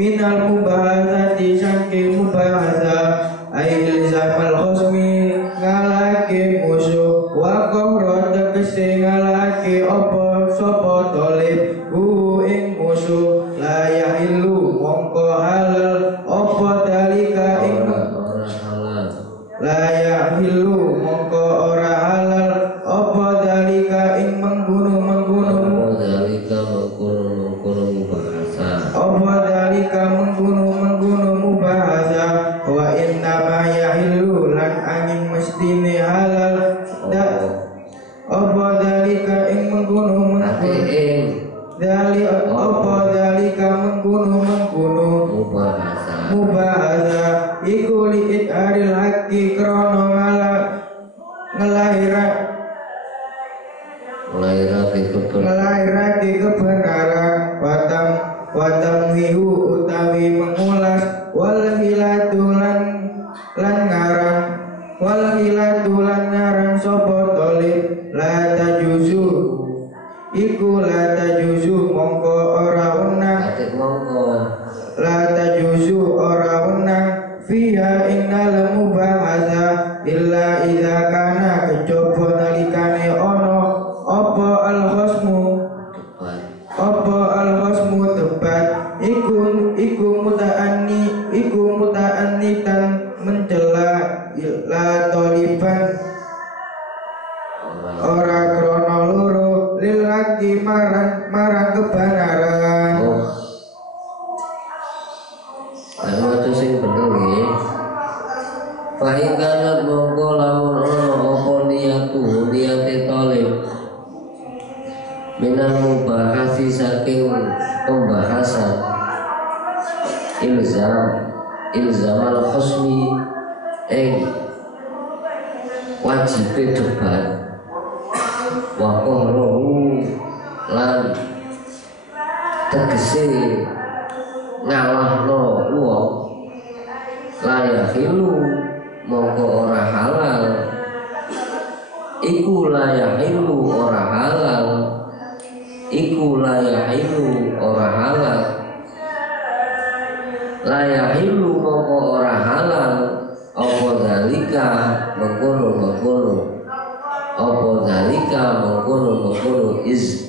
minal mubahasati saking mubahasa ail zamal khosmi ngalake musuh wa qahra tegese ngalake apa sapa talib ing musuh la yahillu mongko halal apa dalika ing la yahillu mongko ora halal apa dalika ing menggunung dalika menggunung bahasa apa dalika menggunung bahasa wa inna ma yahillu lan angin mestine halal apa dalika ing menggunung dali apa dalika menggunung mubahasa iku liit aril haqi krono ngelahirake kebenaran watam wihu utawi mengulas wal hilatulan ngarang sapa talib la tajuzu iku la tajuzu mongko ora wenang la tajuzu ora wenang fiha innal mubahasa illa idza kana kejaba nalikane ono apa al khosmu tebat iku muta'anni tan mencela la toliban ora krono loro lil haqi marang kebenaran. Anu sing bener nggih. Fahingkanat mongko lamun ono apa niate talib minal mubahasi saking pembahasan ilzam al khosmi wajib debat wa qahruhu lan tegese ngalahno wong la yahilu mongko ora halal iku la yahilu ora halal iku la yahilu ora halal la yahilu mongko ora halal apa zalika mengkono apa zalika mengkono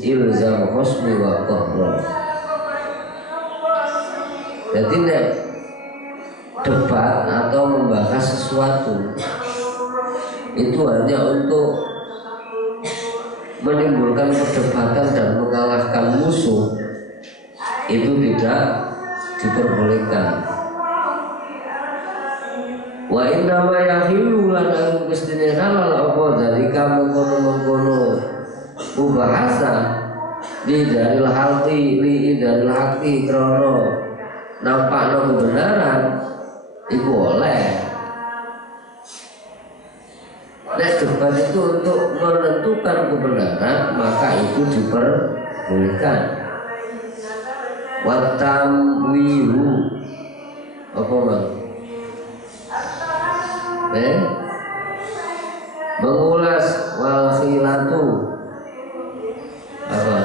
ilzam husni wa qahra. Jadi nek debat atau membahas sesuatu itu hanya untuk menimbulkan perdebatan dan mengalahkan musuh, itu tidak diperbolehkan. Wa inna ma yahilu lan mestine halal apa dalika mengkono mubahasa li dalil haqi krono nampakno kebenaran iku oleh. Nek debat itu untuk menentukan kebenaran maka itu diperbolehkan. Watamwihu apa bang? Mengulas wal khilatu apa?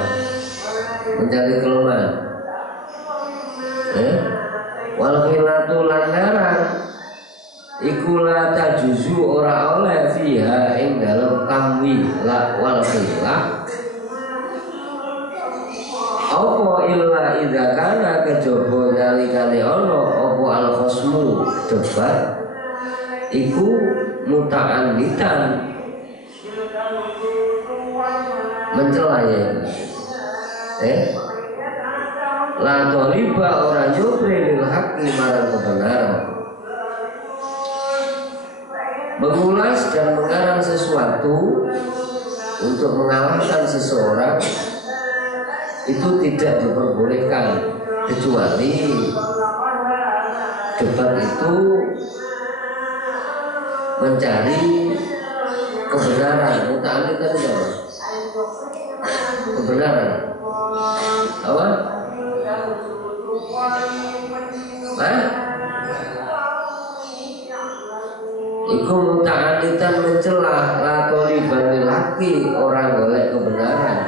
Mencari kelemahan. Wal khilatu lantaran iku la tajuzu ora oleh fiha ing dalem tamwi la wal khilah apa illa idza kana kejaba dalikane ono apa al khosmu debat iku muta'annitan mencela ya la toliba ora nyupri lil haqqi marang kebenaran. Mengulas dan mengarang sesuatu untuk mengalahkan seseorang itu tidak diperbolehkan kecuali debat itu mencari kebenaran. Muta'annitan itu apa? Kebenaran apa? Iku muta'annitan mencela la tolibanil haqqi orang golek kebenaran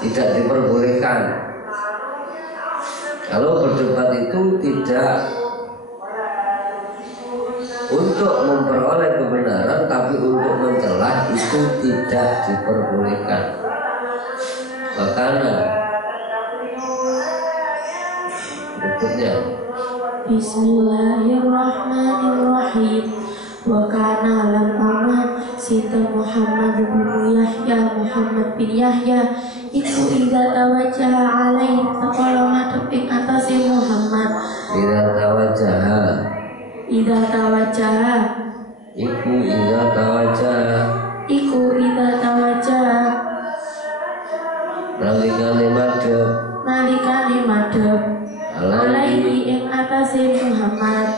tidak diperbolehkan. Kalau berdebat itu tidak untuk memperoleh kebenaran, tapi untuk mencelah itu tidak diperbolehkan. Makanya berikutnya Bismillahirrahmanirrahim. Wa kana lan ana Sita Muhammad bin Yahya Muhammad bin Yahya iku idza tawajjaha alaihi taqala madheping atase Muhammad idza tawajjaha idza tawajjaha iku idza tawajjaha nalikane madhep alaihi ing atase Muhammad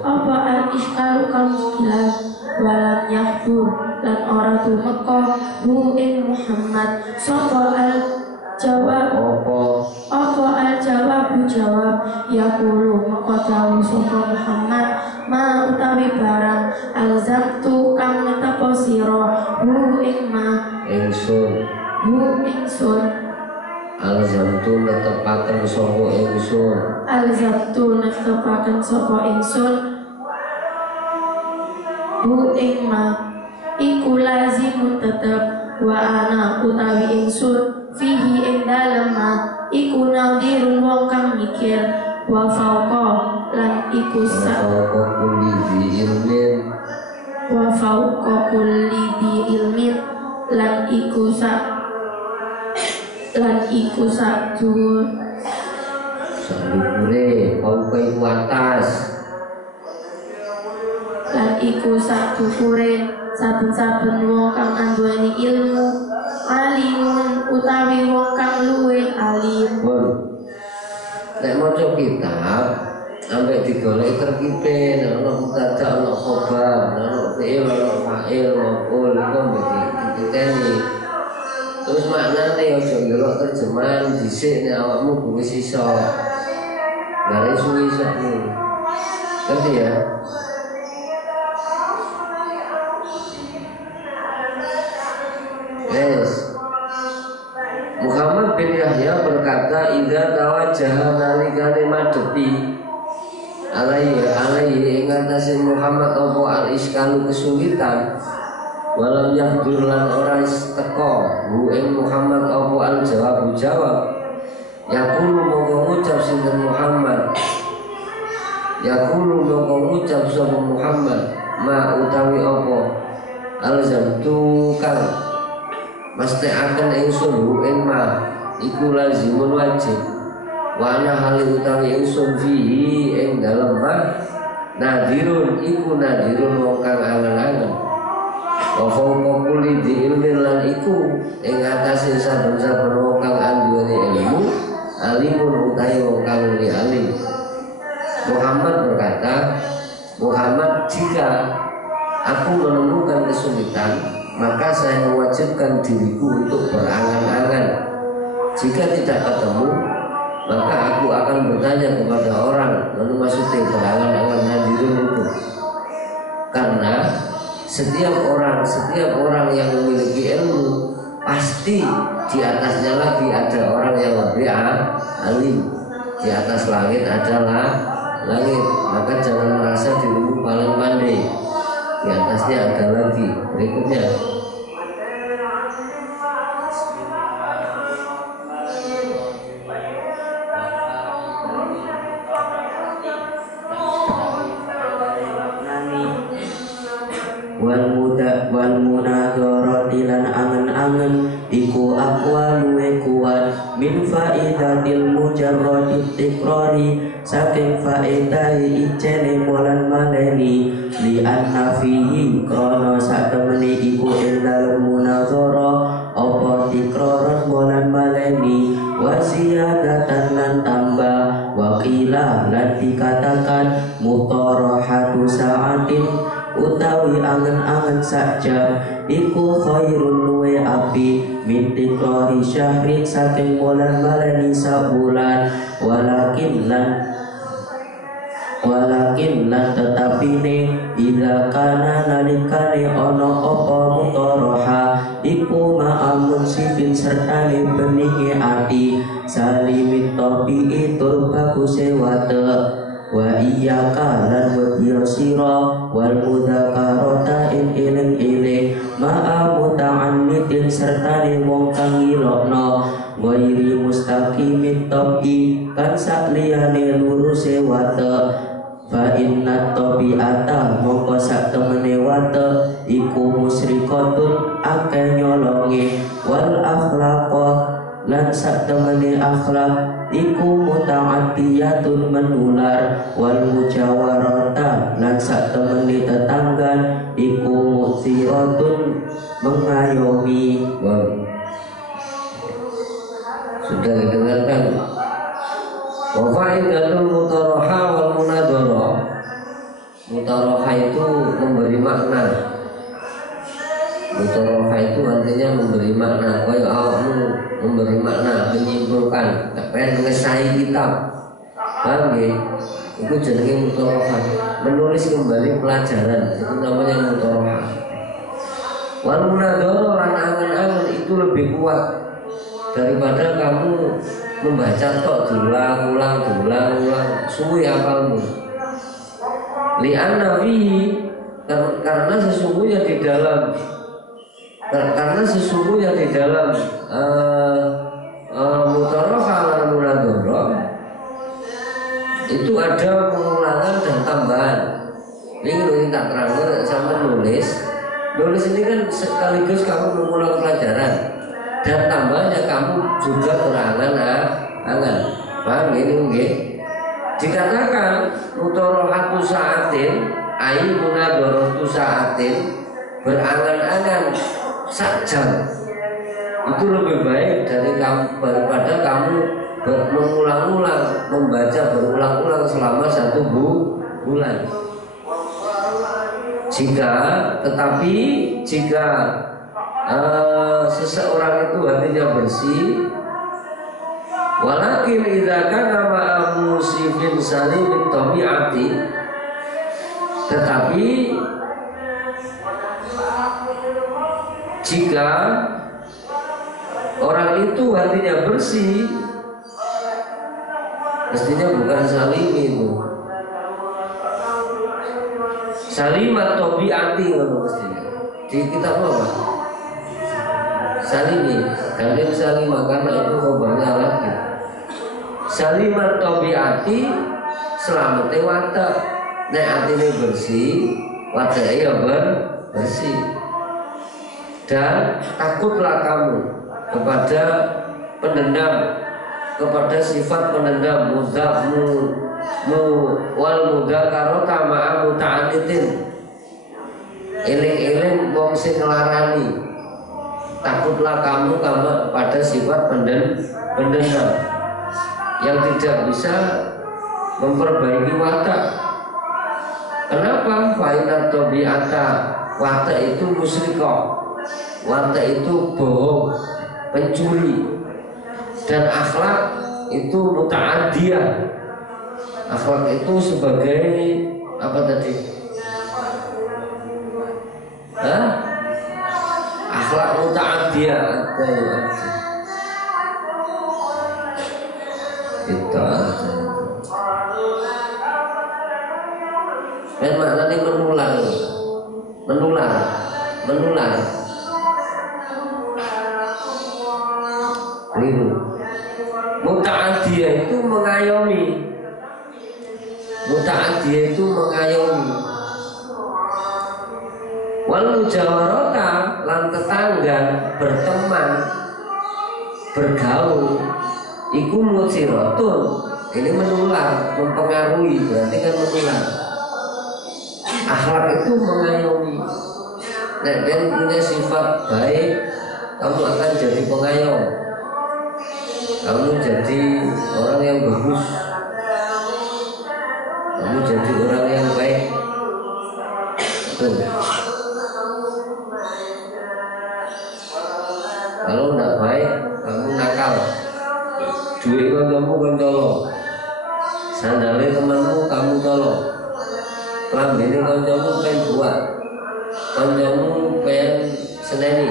apa al-iskaru kamuskilan walam yahdur lan ora tumeka hu ing Muhammad sapa al-jawab jawab yaqulu maka dawuh sapa Muhammad ma utawi barang alzamtu kang netepo sira hu ing ma ingsun alzamtu netepaken sapa ingsun hu ing ma iku lazimun tetep wa ana utawi ingsun fihi ing dalem ma iku nadhirun wong kang mikir wa fauqa lan iku wa fauqa kulli di ilmin lan iku sadukure fauqa iku atas lan iku sadukure saben-saben wong kang anduweni ilmu alimun utawi wong kang luwih alim. Nek maca kitab ambek digoleki terkipe, ana mubtada, ana khabar, ana fi'il, ana fa'il, maf'ul, iku ambek dititeni. Terus maknane aja ndelok terjemahan dhisik nek awakmu wis iso. Gare suwi sakmu. Ngerti ya? Yes. Muhammad bin Yahya berkata, idza tawajjaha nalikane madhepi alaihi ing atase Muhammad apa al-iskalu kesulitan walam yahdur lan ora teka hu ing Muhammad apa al-jawab yaqulu mongko ngucap sinten Muhammad sapa Muhammad ma utawi apa alzamtu kang mesti akan ingsun hu ing ma iku lazimun wajib wa ana hali utawi ingsun fihi ing dalem ma nadirun iku nadirun wong kang angen-angen wa fawqa kulli di ilmin lan iku ing atase saben-saben wong kang anduweni ilmu alimun utawi wong kang alim. Muhammad berkata, Muhammad, jika aku menemukan kesulitan maka saya mewajibkan diriku untuk berangan-angan. Jika tidak ketemu, maka aku akan bertanya kepada orang. Lalu maksudnya berangan-angan hadirin itu, karena setiap orang yang memiliki ilmu pasti di atasnya lagi ada orang yang lebih alim. Di atas langit adalah langit, maka jangan merasa dirimu paling pandai. Di atasnya ada lagi. Berikutnya wal munadharati lan angen-angen iku aqwa luwe kuat min faidatil mujarradi tikrari saking faedahi ijene molan maleni li anna fihi krana satemene iku indal munadhara apa tikraran molan maleni wa ziyadatan lan tambah wakila lan dikatakan mutarahatu sa'atin utawi angen-angen saja iku khairun luwe api min tikrari syahrin saking molan maleni sabulan walakin lan Walakin lan tetapine ida kana nalikane ono apa mutoroha iku ma'amun sifin sertane beninge ati salimit topi tur baguse wate wa iyyaka lan wa sira wal mudzakarata in iling ma'a muta'annitin sertane wong kang ngilokno ghairi mustaqimit topi kan sakliyane luruse wate fa inna tabi'ata mongko sak temene wate iku musyrikatun akeh nyolonge wal akhlaqa lan sak temene akhlak iku muta'addiyatun menular wal mujawarata lan sak temene tetanggan iku musiratun mengayomi. Sudah didengarkan. Wa fa'idatul mutaraha wal munadharah. Mutaraha itu memberi makna. Mutaraha itu artinya memberi makna. Kaya awakmu memberi makna, menyimpulkan, pengen ngesai kitab. Paham nggih? Itu jenenge mutaraha. Menulis kembali pelajaran, itu namanya mutaraha. Wal munadharah lan angan-angan itu lebih kuat daripada kamu membaca tok diulang-ulang suwi hafalmu. Li'anna fihi karena sesungguhnya di dalam mutaraha wal munadharah itu ada pengulangan dan tambahan. Ini kalau tak terang sama nulis ini kan sekaligus kamu mengulang pelajaran dan tambahnya kamu juga berangan-angan. Paham ini nggih? Dikatakan mutorohatu sa'atin ai munadharatu sa'atin berangan-angan sajam itu lebih baik daripada kamu mengulang-ulang membaca berulang-ulang selama 1 bulan. Jika seseorang itu hatinya bersih, walakin idza kana ma'amu sifin salimit tabi'ati, tetapi jika orang itu hatinya bersih, mestinya bukan salim itu. Salimat tabi'ati mestinya. Di kitab apa? Salimi, kalian salimah karena itu khobarnya lagi. Salimat tabi'ati selamat wata. Nek atine bersih, wata ya bersih. Dan takutlah kamu kepada pendendam, kepada sifat pendendam wal mudzakarata ma'a muta'annitin. Eling-eling wong sing nglarani. Takutlah kamu pada sifat pendendam yang tidak bisa memperbaiki watak. Kenapa? Fa'inat tabi'ata, watak itu musyrikah, watak itu bohong, pencuri, dan akhlak itu muta'addiyah. Akhlak itu sebagai apa tadi? Akhlak muta'addiyah ada ya. Itu aja. Dan maknanya menular. Keliru. Muta'addiyah itu mengayomi. Wal mujawarata lan tetangga, berteman, bergaul, iku musiratun. Ini menular, mempengaruhi, berarti kan menular. Akhlak itu mengayomi. Nek dan punya sifat baik, kamu akan jadi pengayom. Kamu jadi orang yang bagus. Kamu jadi orang yang baik. Betul. Kalau tidak baik, kamu nakal. Duit kamu kontolo. Sandalnya temanmu kamu tolong. Lambene kancamu pengen buat. Kancamu pengen seneni.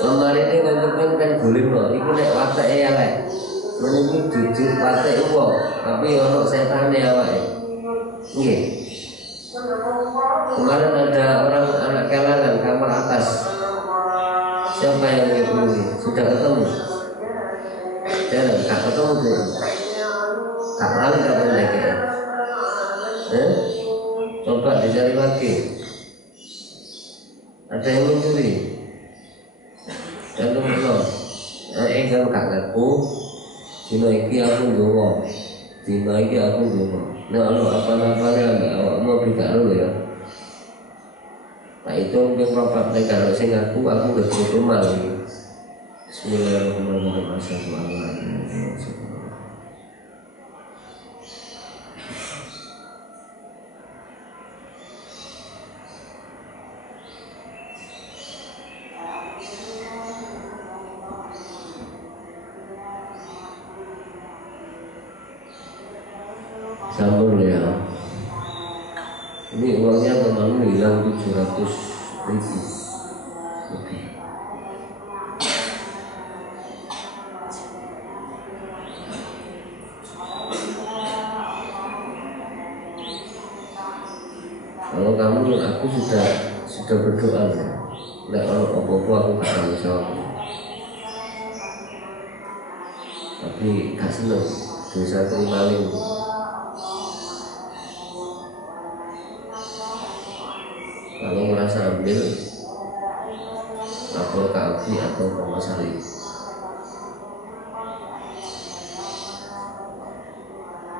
Lemari ini kancamu pengen golekno. Iku nek wateke elek. Meniki jujur wateke wong, tapi ono setane awake. Nggih. Kemarin ada orang anak kelangan kamar atas. Siapa yang ini? Sudah ketemu? Jangan, tak ketemu deh. Tak lali kapan lagi? Coba dicari lagi. Ada yang mencuri. Dan teman-teman, engkau gak ngaku. Dino iki aku ndonga. Dino iki aku ndonga. Nek ono apa-apane ambek awakmu bikaro ya. Nah itu mungkin bapak nek karo sing aku gak cukup mal. Bismillahirrahmanirrahim. Sambung ya. Ini uangnya teman hilang 700.000 lebih. Kalau kamu, aku sudah berdoa ya. Nek ono apa-apa aku gak tanggung jawab. Tapi gak seneng dosa maling. Kalau merasa ambil, lapor ke Abi atau ke Mas Ali.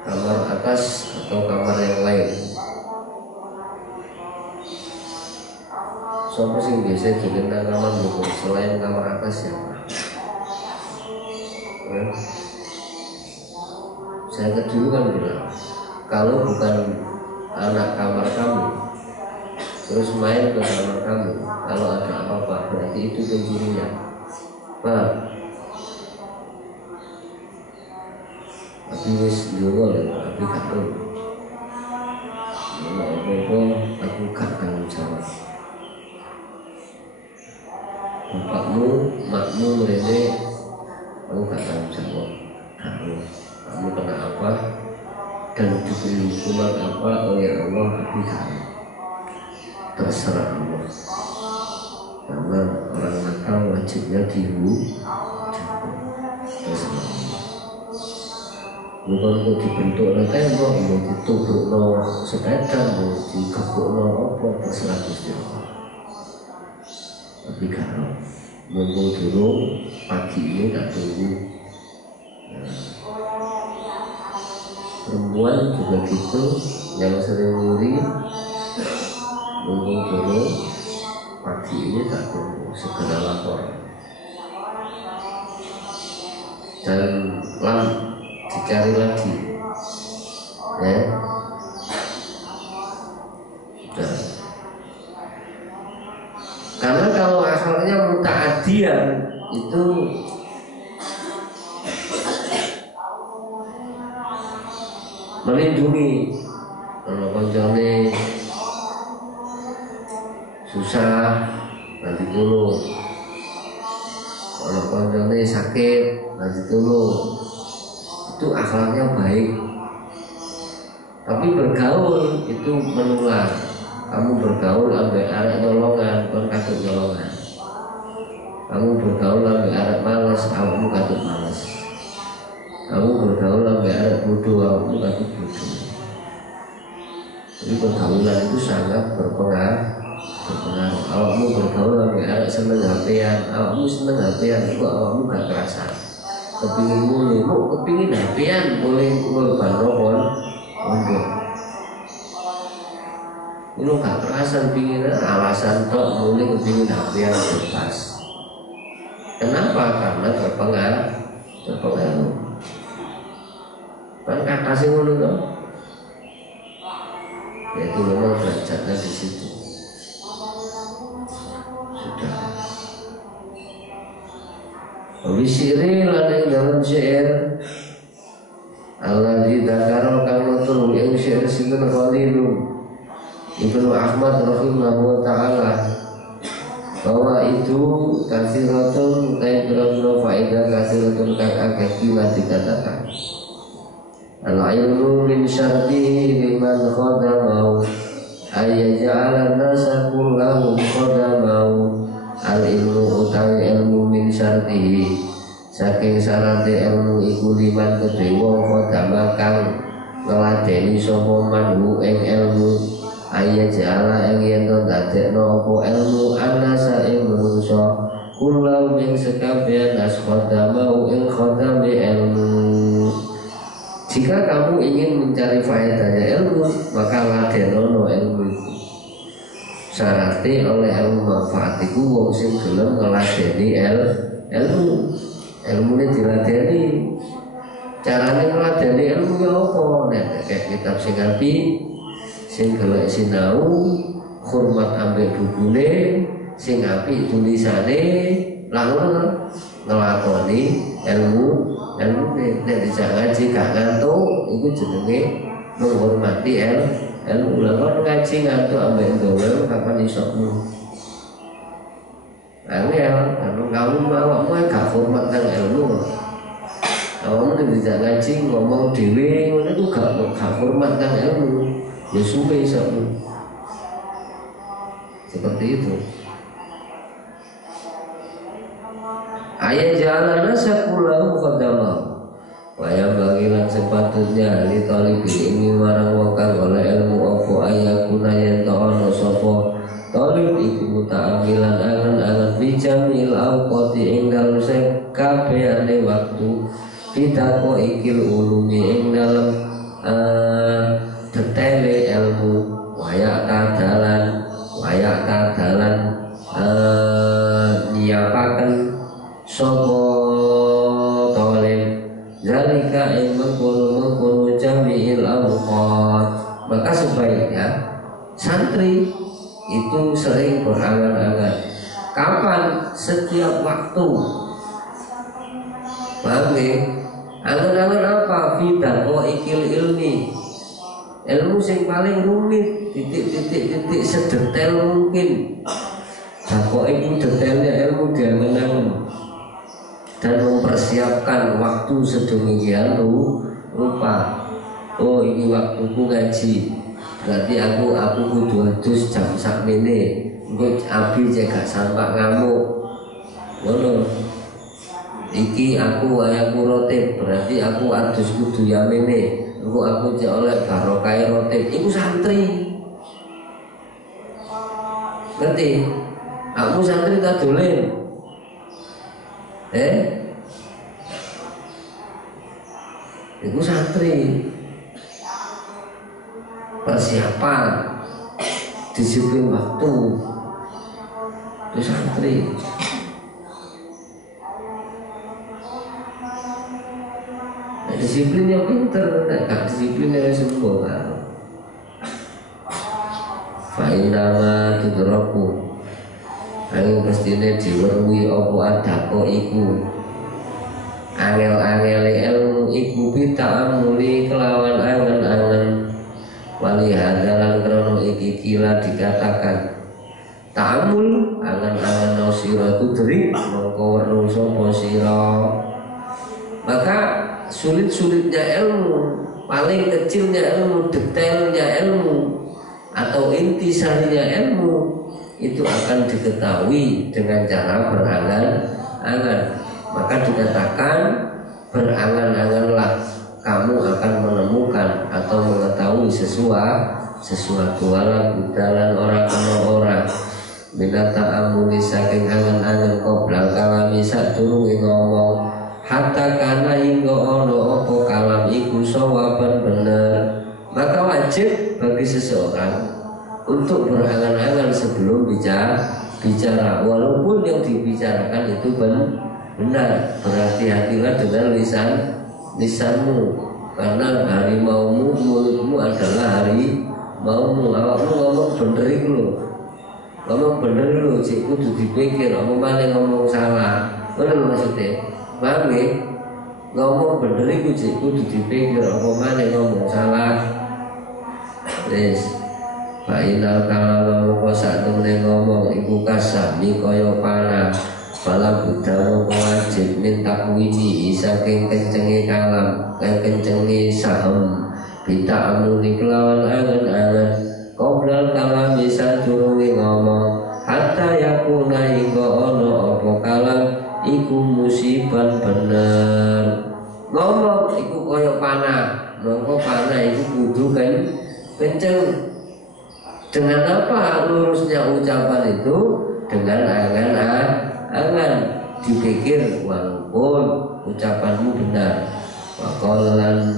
Kamar atas atau kamar yang lain. Siapa sih biasa juga kamar buku selain kamar atas ya? Saya dulu kan bilang, kalau bukan anak kamar kamu, terus main ke kamar kamu, kalau ada apa-apa berarti itu pencurinya. Pak, tapi wis dulu ya, tapi gak tahu. Kalau apa-apa aku gak tanggung jawab. Bapakmu, makmu mereka, aku gak tanggung jawab. Kamu kena apa dan diberi hukuman apa oleh Allah, tapi gak terserah Allah. Karena orang nakal wajibnya dihukum. Terserah Allah. Bukan kok dibentuk oleh tembok, mau ditubrukno sepeda, mau dikebukno apa, terserah Gusti Allah. Tapi kalau mumpung dulu pagi ini tak tunggu. Perempuan juga gitu, yang sering nguri. Mumpung dulu pagi ini tak tunggu, segera lapor. Dan dicari lagi, ya. Sudah. Karena kalau asalnya muta'adian itu melindungi. Kalau koncone susah nanti dulu, kalau koncone sakit nanti dulu, itu akhlaknya baik. Tapi bergaul itu menular. Kamu bergaul sampai arek nyolongan, kon katut nyolongan. Kamu bergaul sampai arek malas, kamu katut malas. Kamu bergaul sampai arek bodoh, kamu katut bodoh. Jadi pergaulan itu sangat berpengaruh. Awakmu bergaul sampai arek seneng HP-an, awakmu seneng HP-an, kok awakmu gak kerasa. Kepingin mulai, kepingin HP-an, boleh ngulban robon, mondok. Ini gak kerasan pingin alasan tok mulai kepingin HP-an bebas. Kenapa? Karena terpengaruh. Kan kata sih ngono toh. Yaitu memang derajatnya di situ. Sudah. Wisiri lan ing dalam syair alladzi dzakara kang nutur ing syair sinten Khalilun Ibnu Ahmad rahimahullah ta'ala bahwa itu kasiratun kaya berapa faedah kasiratun kang agak kila dikatakan al-ilmu min syartihi liman khadamahu ayyaja'ala nasa kullahum khadamahu al-ilmu utawi ilmu min syartihi saking syarate ilmu iku liman kedewa khodama kang ngeladeni sapa manhu ing ilmu ayyaja'ala ing yen to dadekno apa ilmu anasa ing manungsa kullau ing sekabehan asqadamahu ing khodame ilmu. Jika kamu ingin mencari faedahnya ilmu, maka ladenono ilmu itu. Syaratnya oleh ilmu manfaat itu wong sing gelem ngeladeni ilmu. Ilmu ini diladeni. Caranya ngeladeni ilmu ya apa? Nek kayak kitab sing api, sing gelem sinau, hormat ambek bukune, sing api tulisane, lalu ngelakoni ilmu nek dijak ngaji gak ngantuk iku jenenge menghormati ilmu. Lah kok ngaji ngantuk ambek ndonga kapan isokmu angel kamu awakmu gak hormat nang ilmu. Awakmu nek dijak ngaji ngomong dhewe ngono iku gak hormat nang ilmu ya suwe isokmu seperti itu. Ayat jalan sakulahu khadamahu wa yang bagilan sepatutnya li talibi ini marang wakang oleh ilmu opo ayakuna yen ta'ana sapa talib iku ta'amilan angan-angan bijamil awqati ing dalem sekabehane waktu pitako ikil ulumi ing dalem detele ilmu wayak tadalan nyiapaken sopo talib zalika ing mengkono jami'il awqat. Maka sebaiknya santri itu sering berangan-angan kapan setiap waktu. Paham ya? Angan-angan apa? Fidako ikil ilmi, ilmu yang paling rumit, titik-titik sedetail mungkin. Dako itu detailnya ilmu diangan-angan dan mempersiapkan waktu sedemikian rupa. Oh ini waktuku ngaji, berarti aku kudu adus jam sakmene engko abi cek sampak ngamuk ngono. Iki aku rotib, berarti aku adus kudu yamene engko aku cek oleh barokah rotib. Iku santri ngerti? Aku santri tak dolen iku santri persiapan disiplin waktu itu santri. Nah, disiplin yang pinter, gak disiplin yang sembuh kan. Fa'inama tudraku angin pastine diweruhi apa adako iku angel-angele ilmu iku bita'amuli kelawan angen-angen wali hadalan krono iki kila dikatakan ta'amul angen-angen no sira tudri mongko weruh sapa sira. Maka sulit-sulitnya ilmu, paling kecilnya ilmu, detailnya ilmu atau intisarinya ilmu itu akan diketahui dengan cara berangan-angan. Maka dikatakan berangan-anganlah kamu akan menemukan atau mengetahui sesuatu walau dalam orang binata amuli saking angan-angan qoblal kalami sadurunge ngomong hatta kana hingga ono opo kalam iku sawaban bener. Maka wajib bagi seseorang untuk berangan-angan sebelum bicara walaupun yang dibicarakan itu benar. Berhati-hatilah dengan lisanmu karena harimaumu, mulutmu adalah harimaumu. Awakmu ngomong bener lo, cik kudu dipikir, ngomong salah. Bener maksudnya, paham ya? ngomong bener iku jek kudu dipikir apa maneh ngomong salah. Wis Fa'inal kalama moko sak temene ngomong iku kasami kaya panah. Fala buddha moko wajib minta wini saking kencenge kalam, kencenge sahem. Bita amuni kelawan angen-angen qoblal kalami sadurunge ngomong. Hatta yakuna ing ono apa kalam iku musiban bener. Ngomong iku kaya panah, mongko panah iku kudu kenceng. Dengan apa lurusnya ucapan itu? Dengan angan-angan, dipikir walaupun ucapanmu benar. Waqalalan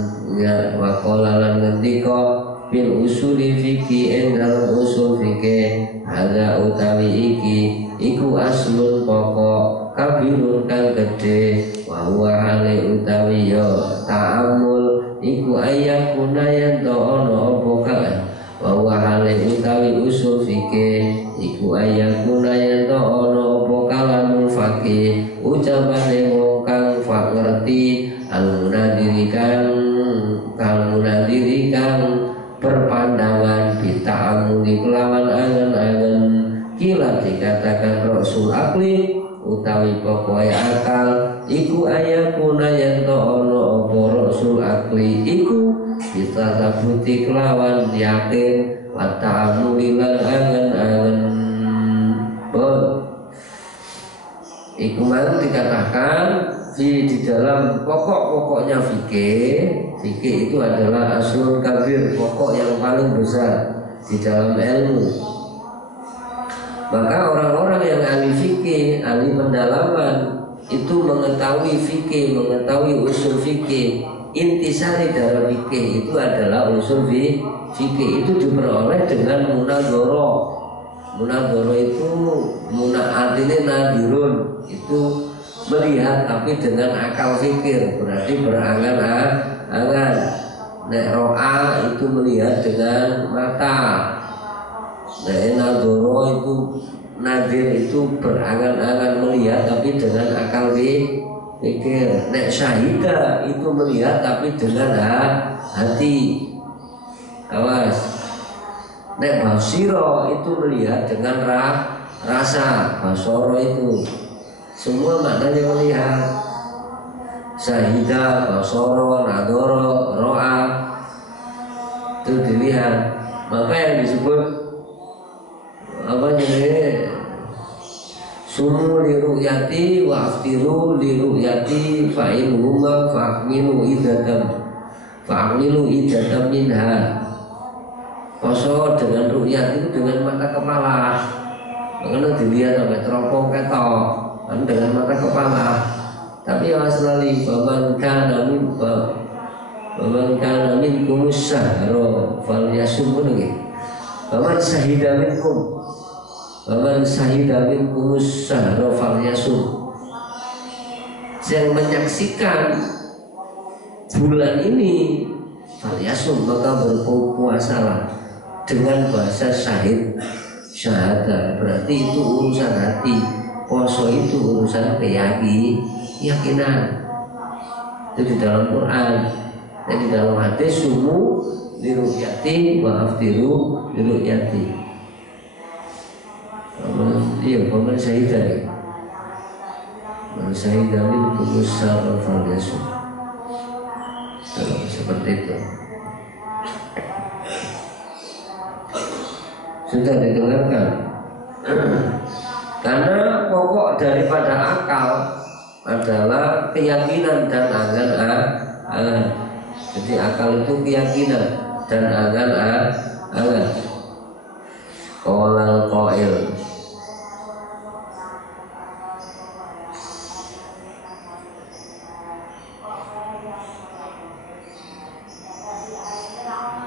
ngendika bil usuli fikih ing dalam usul fikih ada utawi iki iku aslun pokok kabirun kang gede wa huwa hale utawi yo ta'amul iku ayakuna yen to ono apa kae wa huwa hale utawi usul fikih iku ayakuna yen to ono apa kalamul fakih ucapane wong kang ngerti al-munadirikan berpandangan bita'amuli kelawan angen-angen kila dikatakan rasul akli utawi pokoknya akal iku ayakuna yang ono apa rasul akli iku bisa tabuti kelawan yakin wa ta'amuli lan angen-angen iku mang dikatakan di dalam pokok-pokoknya fikih itu adalah aslun kabir, pokok yang paling besar di dalam ilmu. Maka orang-orang yang ahli fikih, ahli pendalaman itu mengetahui fikih, mengetahui usul fikih. Intisari dalam fikih itu adalah usul fikih itu diperoleh dengan munadzarah. Munadzarah itu artinya nadirun itu melihat tapi dengan akal fikir, berarti berangan-angan. Nek ro'a itu melihat dengan mata. Nek nadoro itu nadir itu berangan-angan melihat tapi dengan akal fikir. Nek syahida itu melihat tapi dengan hati. Awas. Nek basiro itu melihat dengan rasa. Basoro itu semua maknanya melihat. Syahidah, basoro, nadoro, ro'a itu dilihat. Maka yang disebut apa jadi sumu li ru'yati wa aftiru li ru'yati fa'in huma fa'akmilu idadam minha. Poso dengan ru'yat itu dengan mata kepala. Makanya dilihat sampai teropong ketok dengan mata kepala. Tapi awas lali baman kana minkum syahra falyasum nggih. Baman syahida minkum syahra falyasum. Yang menyaksikan bulan ini falyasum maka berpuasalah. Dengan bahasa syahadah berarti itu urusan hati. Puasa itu urusan keyakinan. Itu di dalam Quran dan di dalam hadis sumu liru'yati wa aftiru liru'yati. Iya, paman syahidah ya. Man syahidah min kumusar al-fardiyasum. Seperti itu. Sudah didengarkan. Karena pokok daripada akal adalah keyakinan dan angan-angan. Jadi akal itu keyakinan dan angan-angan. Qolal qail.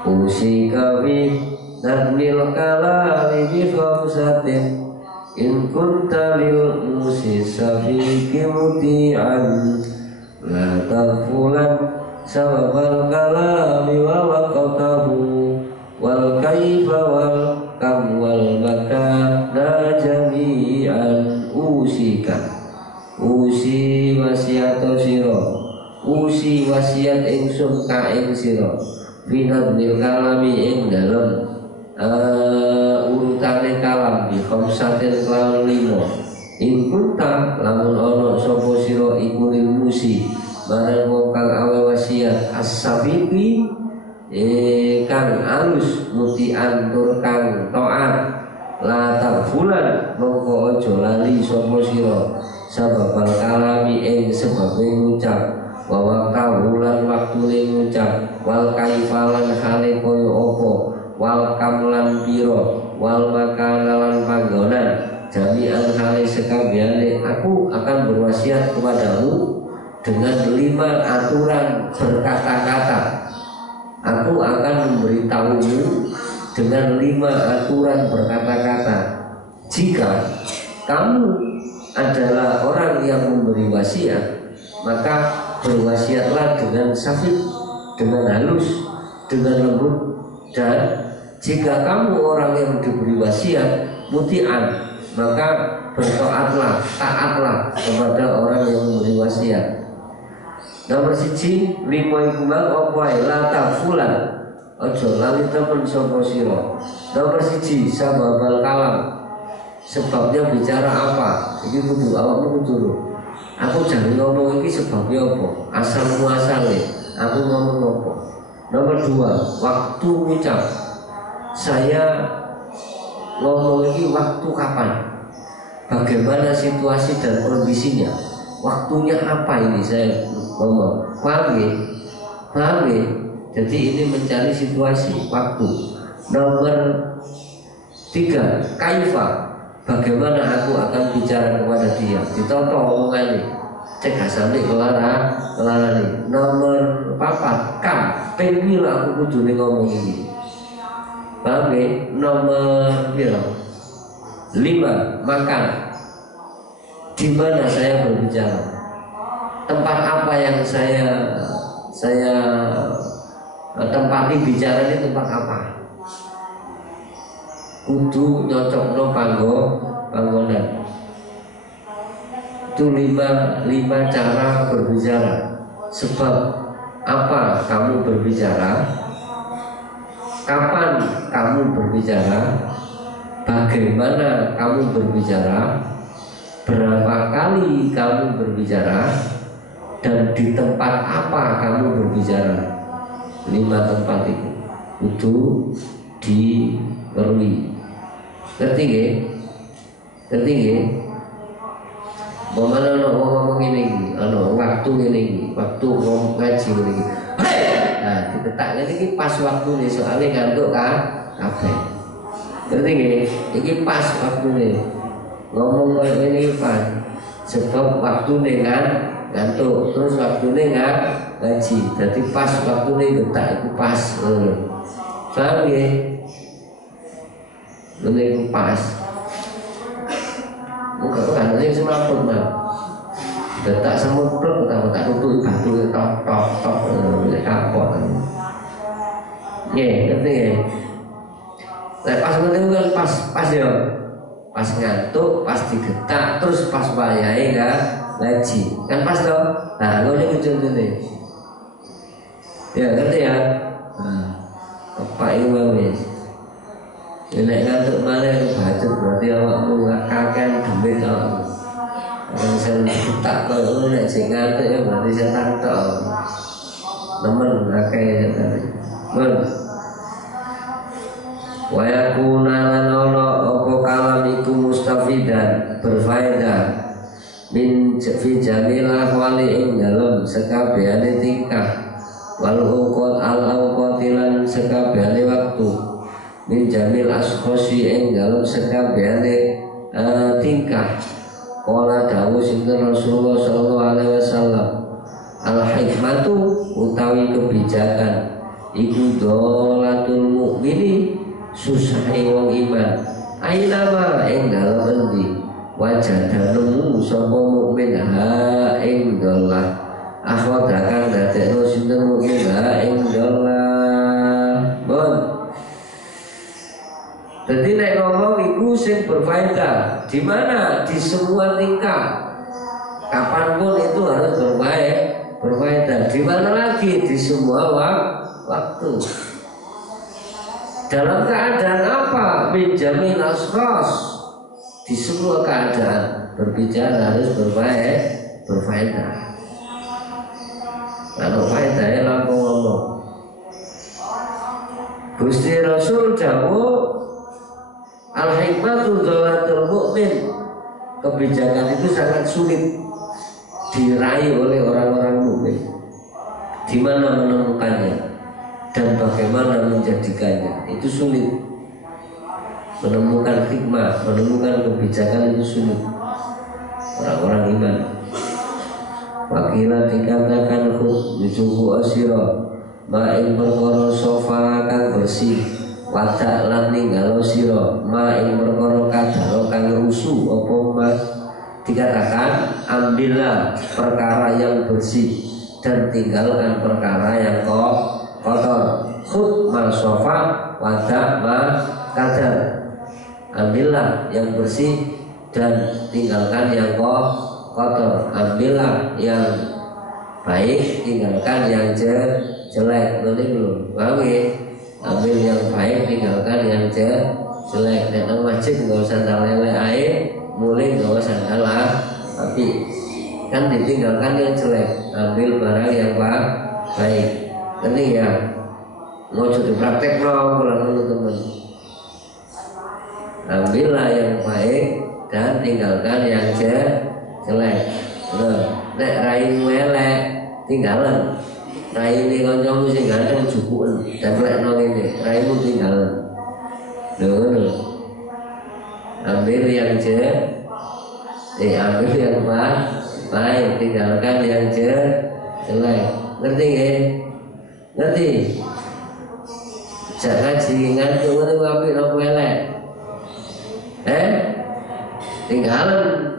Usika fi nadmil kalami bi khamsatin in kunta lil musisa fi kimuti'an la tafulan sababal kalami wa waqatahu wal kaifa wal kam wal makana jami'an usika usi wasiato siro usi wasiat ingsun ka ing sira binat nil kalami ing dalem urutane kalam bi khamsatin kelawan 5 ing kunta lamun ana sapa sira iku musi barang wong kang awe wasiat as-sabiqi kang alus mutian tur kang taat la tarfulan mongko aja lali sapa sira sababal kalami ing sebabe ngucap wa kaulan waktune ngucap wal kaifalan hale kaya apa wal kamlan piro wal makanan panggonan jami'an hale sekabehane aku akan berwasiat kepadamu dengan 5 aturan berkata-kata. Aku akan memberitahumu dengan 5 aturan berkata-kata. Jika kamu adalah orang yang memberi wasiat, maka berwasiatlah dengan safif, dengan halus, dengan lembut. Dan jika kamu orang yang diberi wasiat mutian, maka bertaatlah, taatlah kepada orang yang memberi wasiat. Nomor 1, 5 iku mang apa la tafulan aja lali temen sapa sira. Nomor 1 sababal kalam, sebabnya bicara apa? Iki kudu awakmu kudu. Aku jangan ngomong ini sebabnya apa? Asal muasale, aku ngomong apa? Nomor 2, waktu ucap. Saya ngomong ini waktu kapan? Bagaimana situasi dan kondisinya? Waktunya apa ini saya ngomong? Paham ya? Paham ya? Jadi ini mencari situasi, waktu. Nomor 3, kaifa. Bagaimana aku akan bicara kepada dia? Ditoto omongannya. Cek asane kelarane. Nomor 4, kam. Pengen aku kudune ngomong ini. Paham ya? Nomor 5, makan. Di mana saya berbicara? Tempat apa yang saya tempati bicara ini tempat apa? Kudu nyocokno panggonan. Itu 5 cara berbicara. Sebab apa kamu berbicara? Kapan kamu berbicara? Bagaimana kamu berbicara? Berapa kali kamu berbicara? Dan di tempat apa kamu berbicara? 5 tempat itu kudu diperlukan. Ngerti nggih? Ngerti nggih? Bagaimana ana ngomong ngene iki, ana waktu ngene iki, waktu ngomong ngaji ngene iki. Nah, ditetak ngene iki pas waktune soalnya ngantuk kan kabeh. Ngerti nggih? Iki pas waktune. Ngomong koyo ngene iki pas. Sebab waktune kan ngantuk, terus waktune ngaji. Jadi pas waktune detak iku pas. Paham nggih? Ngene iku pas. Muka kan sing semaput mah. Detak semut plek tak tutuki batu tok kapok. Nggih, ngerti nggih? Lah pas ngene kan pas ya. Pas ngantuk, pas digetak, terus pas wayahe ngaji. Kan pas toh? Nah, ngono contohnya. Ya, ngerti ya? Nah, apa itu wis. Nek ngantuk malah bacot berarti awakmu kakean duit awakmu. Kalau saya tak kau nek sing ngantuk ya berarti setan tok. Nemen akeh setan. Mun. Wa yakuna lan ana apa kalam iku mustafidan berfaedah min fi jamil ahwali ing dalem sekabehane tingkah wal uqat al awqatilan sekabehane waktu min jamil ashosi ing dalem sekabehane tingkah. Qala dawuh sinten Rasulullah sallallahu alaihi wasallam al hikmatu utawi kebijakan iku dolatul mukmini susahe wong iman ainama ing dalem endi wajah nemu sapa mukmin ha ing dolah akhodakan dadekno sinten mukmin ha ing dolah bon. Jadi nek ngomong iku sing berfaedah di mana? Di semua tingkah kapanpun itu harus berfaedah. Di mana lagi? Di semua waktu. Dalam keadaan apa? Minjamin asros. Di semua keadaan berbicara harus berfaedah. Kalau faedahnya langsung ngomong. Gusti Rasul dawuh al-hikmatu dhalatul mu'min. Kebijakan itu sangat sulit diraih oleh orang-orang mukmin. Di mana menemukannya dan bagaimana menjadikannya itu sulit. Menemukan hikmah, menemukan kebijakan itu sulit. Orang-orang iman. Wakila dikatakan yujubu asiro ma'in perkara sofa kang bersih wadak lan ninggalo siro ma'in perkara kadaro kang rusuh apa mas. Dikatakan ambillah perkara yang bersih dan tinggalkan perkara yang kotor. Khud ma sofa wadak ma kadar. Ambillah yang bersih dan tinggalkan yang kotor. Ambillah yang baik, tinggalkan yang jelek. Nanti belum, paham ya? Ambil yang baik, tinggalkan yang jelek. Datang masjid nggak usah sandal lele air, mulai nggak usah sandal tapi kan ditinggalkan yang jelek. Ambil barang yang baik. Nanti ya, mau jadi praktek no, pulang dulu teman. Ambillah yang baik dan tinggalkan yang jelek. Nek raimu elek tinggalan. Raine kancamu sing ganteng jupuken daplekno ngene, raimu tinggalan. Lho. Ambil yang ambil yang baik, tinggalkan yang jelek. Ngerti nggih? Ngerti? Jangan ngantuk ngono apik napa elek. Tinggalan.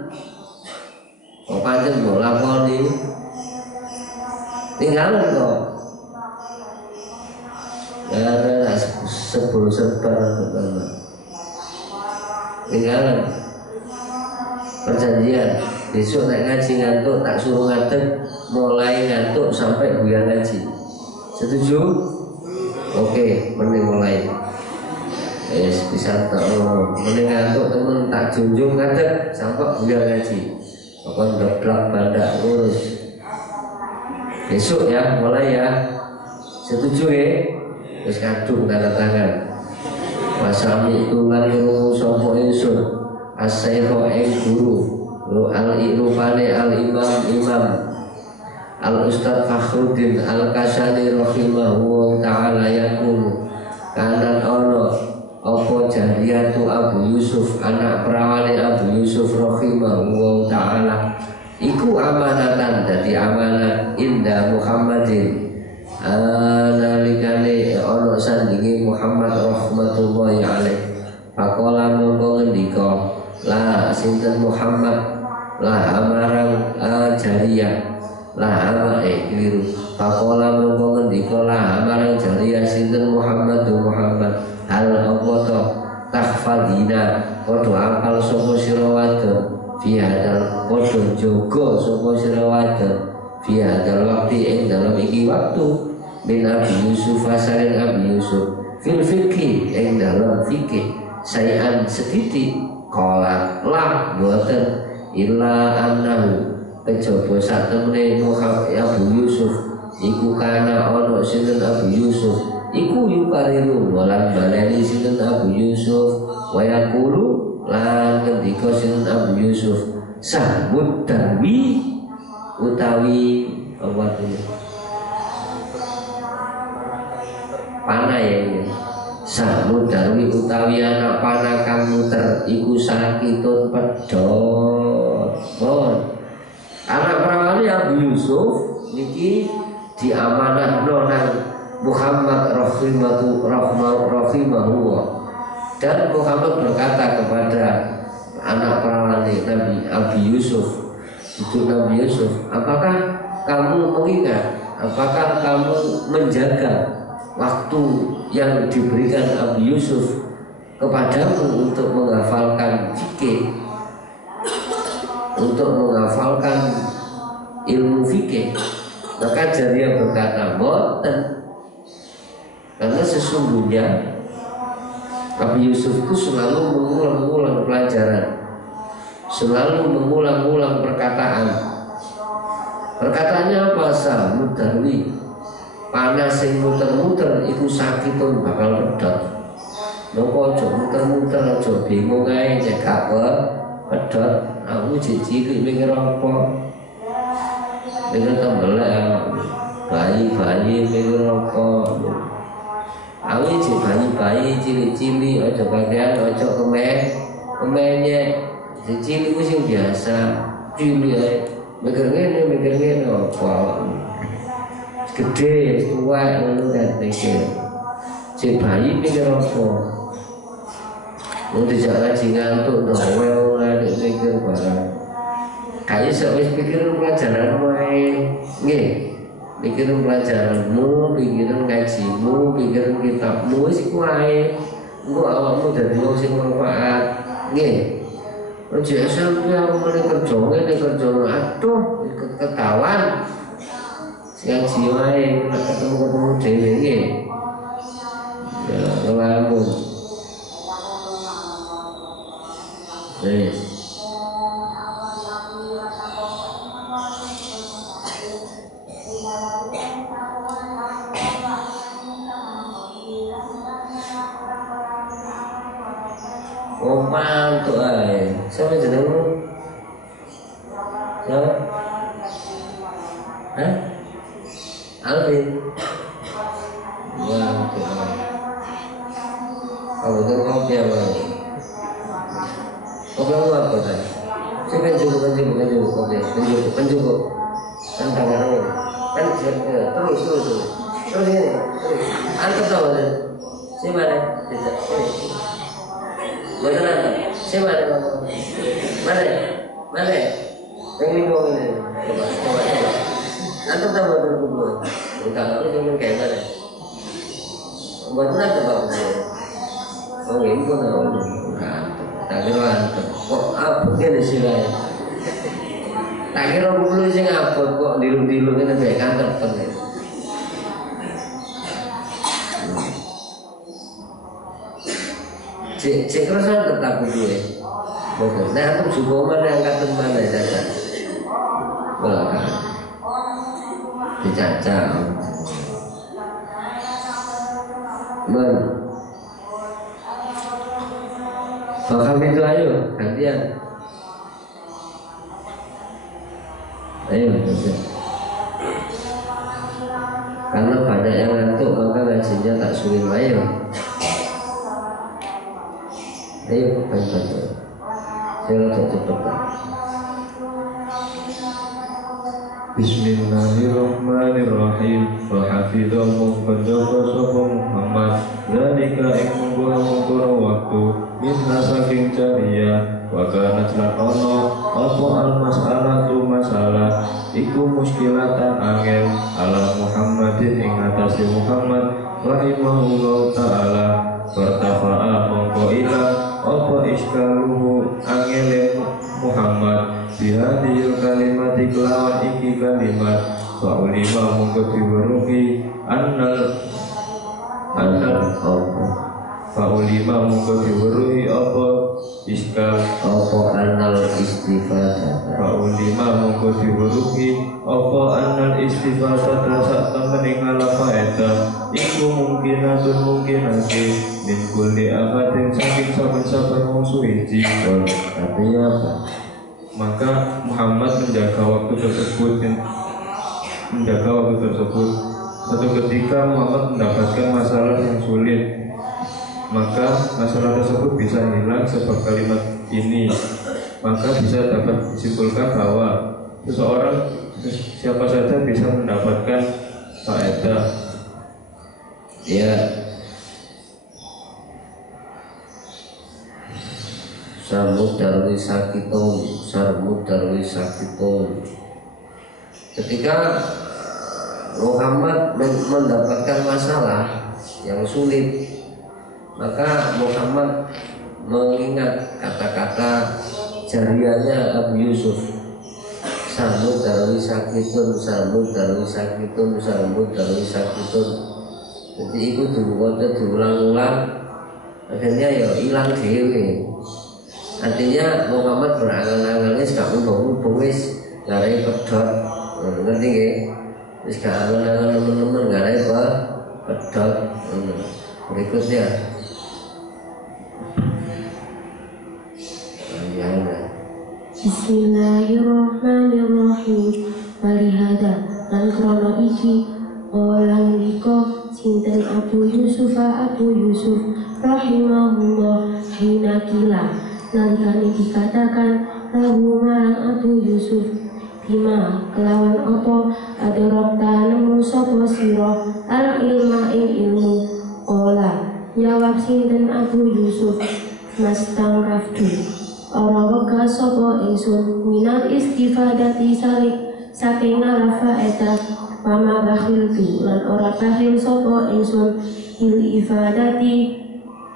Kok pancen mbok lakoni tinggalan kok. Ya ada sebelum sebar tinggalan. Perjanjian besok tak ngaji ngantuk tak suruh ngadeg mulai ngantuk sampai bulan ngaji. Setuju? Oke, mending mulai. Bisa tak mending ngantuk temen tak junjung ngadeg sampai bulan ngaji. Pokoknya doblak bandak lurus. Besok ya mulai ya. Setuju ya? Terus kadung tanda tangan. Wasami itu lan sopo insun as-sayyho ing guru lu al-irupane al-imam al-ustad Fakhruddin al-Kasani rahimahullah ta'ala yakunu kanan ono opo jariyatu Abu Yusuf anak perawane Abu Yusuf rahimahullah ta'ala iku amanatan dadi amanat inda Muhammadin nalikane ono sandingi Muhammad rahmatullahi alaih. Pakola mongko ngendika la sinten Muhammad la amarang jariyah la keliru. Pakola mongko ngendika la amarang jariyah sinten Muhammad hal apa to tahfadina padha apal sapa sira wadon fi hadal padha jaga sapa sira wadon fi hadal waktu ing dalam iki waktu min Abi Yusuf asarin Abi Yusuf fil fikih ing dalam fikih sayan sedikit qala lah boten illa annahu kejaba sak temene Muhammad Abu Yusuf iku kana ono sinten Abu Yusuf iku yukariru walan baleni sinten Abu Yusuf wa yaqulu lan ngendika sinten Abu Yusuf sahbud darwi utawi apa itu panah ya ini sahbud darwi utawi anak panah kang muter iku sakitun pedhot anak perawane Abu Yusuf niki diamanahno nang Muhammad rahimahullah dan Muhammad berkata kepada anak perawane Nabi Abi Yusuf itu Nabi Yusuf apakah kamu mengingat apakah kamu menjaga waktu yang diberikan Abi Yusuf kepadamu untuk menghafalkan fikih untuk menghafalkan ilmu fikih Maka Jariyah berkata, boten, karena sesungguhnya Nabi Yusuf itu selalu mengulang-ulang pelajaran, selalu mengulang-ulang perkataan. Perkataannya apa? Mudarwi, panas yang muter-muter itu sakitun bakal pedot. Noko ojo muter-muter, ojo bingung aja cek apa pedot. Aku cilik mikir apa? Mikir tembelak bayi-bayi mikir apa? Aku cek bayi-bayi cilik-cilik, ojo kakean, ojo kemenye. Cilik itu sing biasa, cilik aja. Mikir ngene apa? Gede, tua, ngono kan mikir. Si bayi mikir apa? Mau dijak ngaji ngantuk, novel, ngaduk mikir barang. Kayak sewis pikiran pelajaran wae, nggih. Pikiran pelajaranmu, pikiran ngajimu, pikiran kitabmu, sih wae. Engko awakmu dadi wong sing manfaat, nggih. Ojo sampe aku mrene kerja ngene kerja aduh ketahuan. Yang jiwae ketemu dhewe nggih. Ya ngelamun. Oh mantuk ae. Sampe jenengmu? Ya. Alvin. Ya, kamu tuh kopi apa? Kopi apa tadi? Si penjuru kopi, penjuru. Kan tangannya, kan terus ini, angkat tahu kan? Si mana? Tidak, sini. Mana? Si mana? Mana? Pengen ngomong ini, coba. Antum tahu berkumpul, enggak aku cuma kayak mana? Buat nanti bapak saya, oh ini pun enggak, tak kira antum, kok apa gini sih lah? Tak kira bulu sih ngapot kok dilu ini kayak kantor kan? Cek kerasa tetap gue, betul. Nah antum juga mana angkatan mana saja, belakang. Dicacah Fakam itu ayo gantian. Ayo karena banyak yang ngantuk maka ngajinya tak sulit. Ayo baca saya cepet. Bismillahirrahmanirrahim. Fahafidhahu penjaga sapa Muhammad zalika ing mungkura waktu minna saking Jariyah wa kanat lan ono apa al mas'alatu masalah iku muskilatan angel ala Muhammadin ing atase Muhammad rahimahullahu taala bertafa'a mongko ila apa iskaluhu angel Muhammad bihadil kalimat kelawan iki kalimat fa'ulima mongko diweruhi annal fa'ulima mongko diweruhi apa iskal apa annal istifadah fa'ulima mongko diweruhi apa annal istifadah sak temen ngala faedah iku mungkinatun mungkinake min kulli ahadin saking saben-saben wong suci. artinya apa? Maka Muhammad menjaga waktu tersebut. Suatu ketika Muhammad mendapatkan masalah yang sulit, maka masalah tersebut bisa hilang sebab kalimat ini. Maka bisa dapat disimpulkan bahwa seseorang siapa saja bisa mendapatkan faedah. Ya, sarmud darwi sakitun. Ketika Muhammad mendapatkan masalah yang sulit, maka Muhammad mengingat kata-kata jariyahnya Abu Yusuf. Samud darwi sakitun, samud darwi sakitun, samud darwi sakitun. Jadi itu diulang-ulang, akhirnya ya hilang dewe. Artinya Muhammad berangan-angan wis gak mubung wis ngarai pedot, ngerti nggih? Wis gak angan-angan teman-teman ngarai pedot. Berikutnya Bismillahirrahmanirrahim. Walihada lan krono iki orang liko sinten Abu Yusuf rahimahullah hina kila nalikane dikatakan lahu marang Abu Yusuf bima kelawan opo adarokta nemu sopo siro al ilma ing ilmu kola jawab sinten Abu Yusuf mastang rafdu ora wega sapa ingsun minal istifadati saking narafa eta pama bakhiltu lan ora bakhil sapa ingsun il ifadati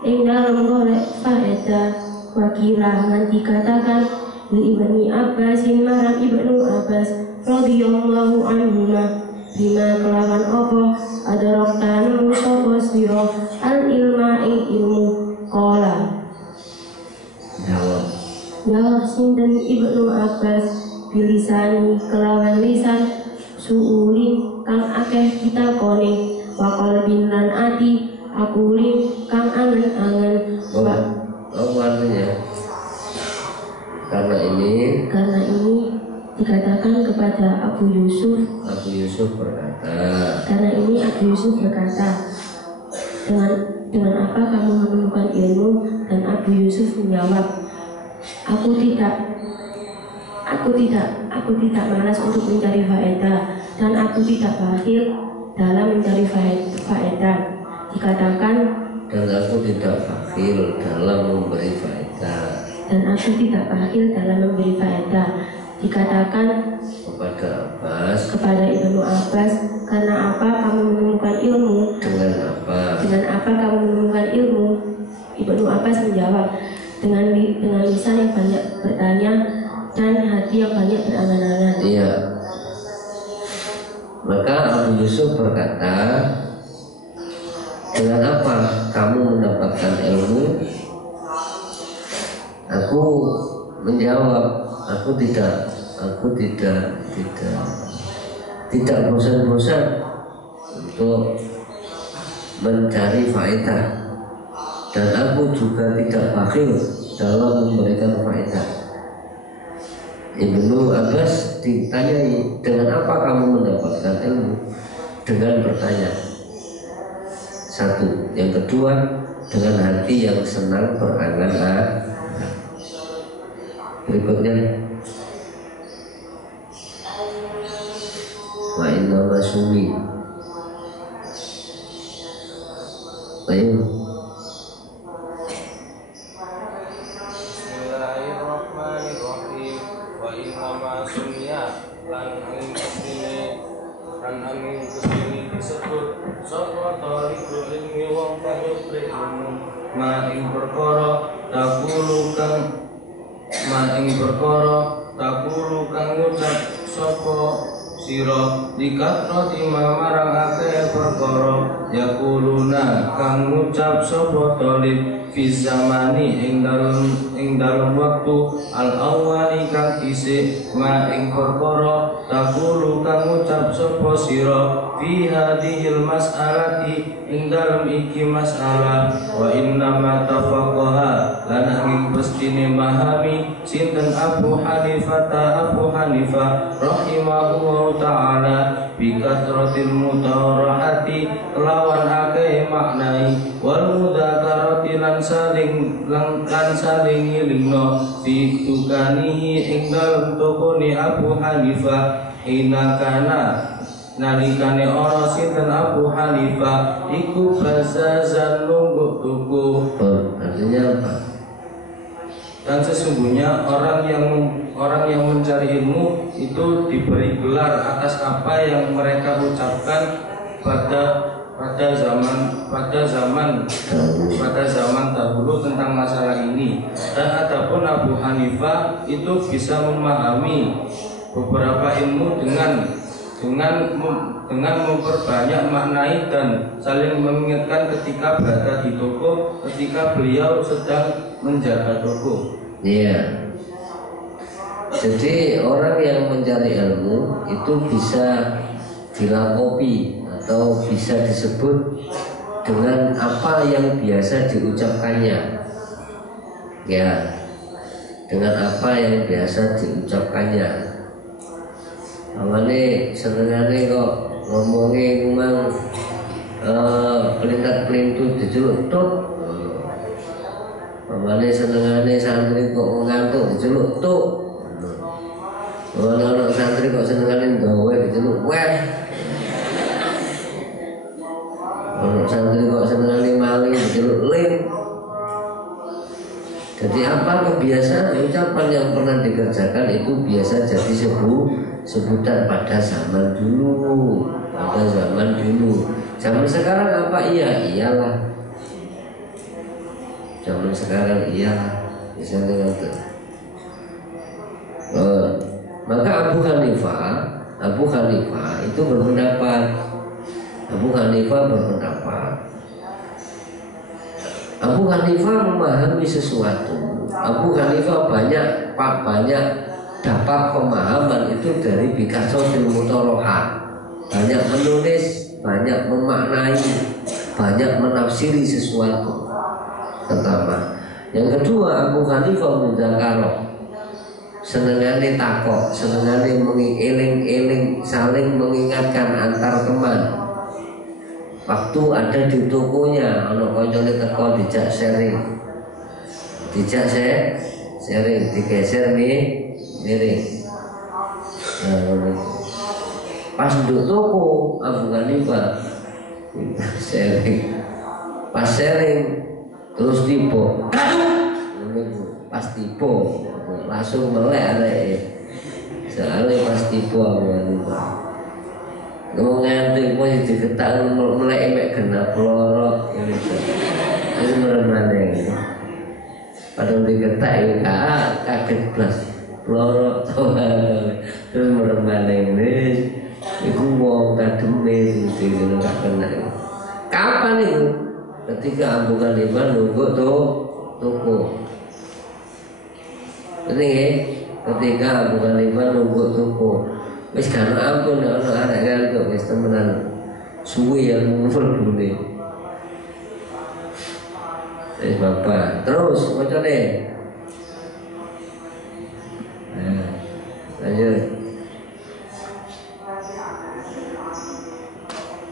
ing dalem golek faedah wakila lan dikatakan li ibni Abbasin marang ibnu Abbas radhiyallahu anhuma bima kelawan opo adarokta nemu sapa sira al ilma ing ilmu kola jawab sinten ibnu Abbas bilisani kelawan lisan suulin kang akeh ditakoni wa qalbin lan ati akulin kang angen-angen. Apa artinya? Karena ini dikatakan kepada Abu Yusuf berkata. Karena ini Abu Yusuf berkata, dengan apa kamu menemukan ilmu? Dan Abu Yusuf menjawab, Aku tidak malas untuk mencari faedah dan aku tidak bakhil dalam mencari faedah. Dikatakan dan aku tidak bakhil dalam memberi faedah. Dikatakan kepada Ibnu Abbas, karena apa kamu menemukan ilmu? Dengan apa kamu menemukan ilmu? Ibnu Abbas menjawab, dengan lisan yang banyak bertanya dan hati yang banyak berangan-angan. Iya. Maka Abu Yusuf berkata, dengan apa kamu mendapatkan ilmu? Aku menjawab, aku tidak bosan-bosan untuk mencari faedah, dan aku juga tidak bakhil dalam memberikan faedah. Ibnu Abbas ditanyai, dengan apa kamu mendapatkan ilmu? Dengan bertanya. Satu, yang kedua, dengan hati yang senang berangan-angan. Berikutnya, wa inna masumi. Ayo. Bismillahirrahmanirrahim. Wa inna masumya lan angin kesini disebut sapa talikul ilmi wong kang nyupri ilmu ma ing perkara takulu kang ngucap sapa sira dikatroti marang akeh perkara yakuluna kang ngucap sapa talib fi zamani ing dalem waktu al awwali kang isih ma ing perkara takulu kang ngucap sapa sira fi hadhil mas'alati ing dalem iki masalah wa inna ma tafaqaha lan angin pestine mahami sinten Abu Hanifah rahimahullahu ta'ala bi kathratil mudarahati lawan akeh maknai wal mudzakarati lan saling ngilingno fi tukanihi ing dalem tokone Abu Hanifah inakana nalikane ora sinten Abu Hanifah iku bazazan nunggu tuku. Artinya apa? Dan sesungguhnya orang yang mencari ilmu itu diberi gelar atas apa yang mereka ucapkan pada zaman dahulu tentang masalah ini. Dan adapun Abu Hanifah itu bisa memahami beberapa ilmu dengan memperbanyak maknai dan saling mengingatkan ketika berada di toko, ketika beliau sedang menjaga toko. Iya. Jadi orang yang mencari ilmu itu bisa dilakopi atau bisa disebut dengan apa yang biasa diucapkannya. Ya, dengan apa yang biasa diucapkannya. Awalnya senengane kok ngomongin memang pelintat-pelintut diceluk tuk. Awalnya senengane santri kok ngantuk diceluk tuk. Anak santri kok senengane gawe diceluk weh. Anak santri kok senengane maling diceluk lim. Jadi apa kebiasaan ucapan yang pernah dikerjakan itu biasa jadi sebutan pada zaman dulu. Zaman sekarang apa? Iyalah. Zaman sekarang iyalah. Misalnya gitu. Maka Abu Hanifah itu berpendapat. Abu Hanifah memahami sesuatu. Abu Hanifah banyak dapat pemahaman itu dari Bikasotil Mutoroha. Banyak menulis, banyak memaknai, banyak menafsiri sesuatu. Pertama. Yang kedua, Abu Hanifah mudzakarah. Senengane takok, senengane mengeling-eling, saling mengingatkan antar teman. Waktu ada di tokonya, anak koncone teko dijak sharing, digeser miring. Pas duduk toko Abu Hanifah sharing, pas sharing terus tiba, pas tiba langsung melek, soalnya pas tiba Abu Hanifah. Ngomong ngantuk masih diketak melek mek genap lorok gitu. Itu meremane. Padahal diketak ya kaget blas. Lorok terus meremane wis iku wong kademe gitu gak kena. Kapan itu? Ketika Abu Hanifah nunggu toko. Ini ketika Abu Hanifah nunggu toko. Wis kan ampun ana arek ngantuk wis temenan suwi yang mlebu. Bapak terus macane. Nah, lanjut.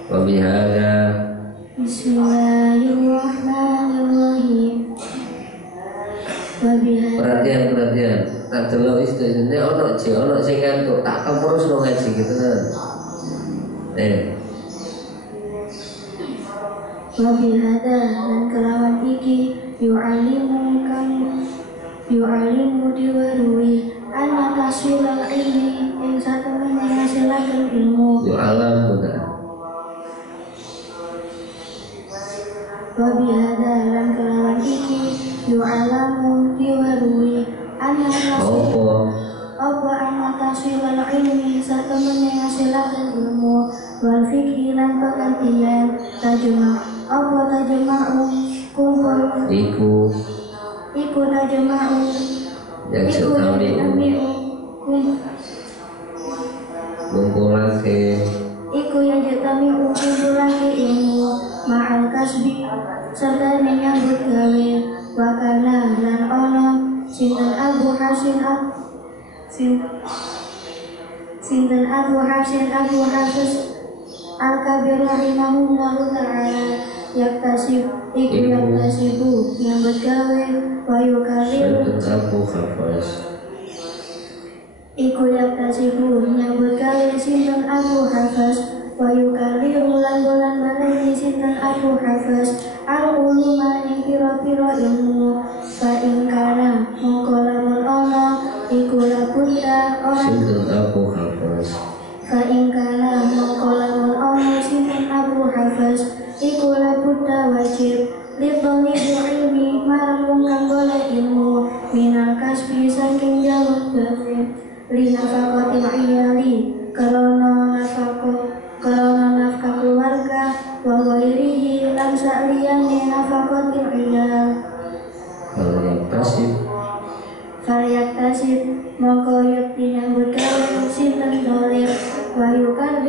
Wabihada. Bismillahirrahmanirrahim. Perhatian. Tak delok istune ono sing ngantuk, tak terus no ngaji gitu kan. Wabihada dan kelawan iki yu'alimu diwarui anak taswilal ilmi yang satu menghasilkan ilmu. Yu'alam bukan. Wabihada dan kelawan iki yu'alamu diwarui anak taswilal ilmi satu menghasilkan ilmu wal fikhi lan pengertian tajma kumpul iku tajma'u yang kumpulake iku yang jatami'u kumpulake ilmu ma'al kasbi serta menyambut gawe wakana lan ono sinten Abu Hasan Hafiz Al-Kabir rahimahullahu ta'ala yaktasibu yang bergawe wa yukalimu iku yaktasibu yang bergawe sinten Abu Hafiz wa yukalimu lan balani sinten Abu Hafiz al-uluma ing pira-pira ilmu fa ing kana mongko lamun ana iku labudha sinten Abu Hafiz fa ing kana mongko lamun ana sinten Abu Hafiz iku labudha wajib lidhoni ilmi marang wong kang golek ilmu minal kasbi saking jawab gawe lina faqatil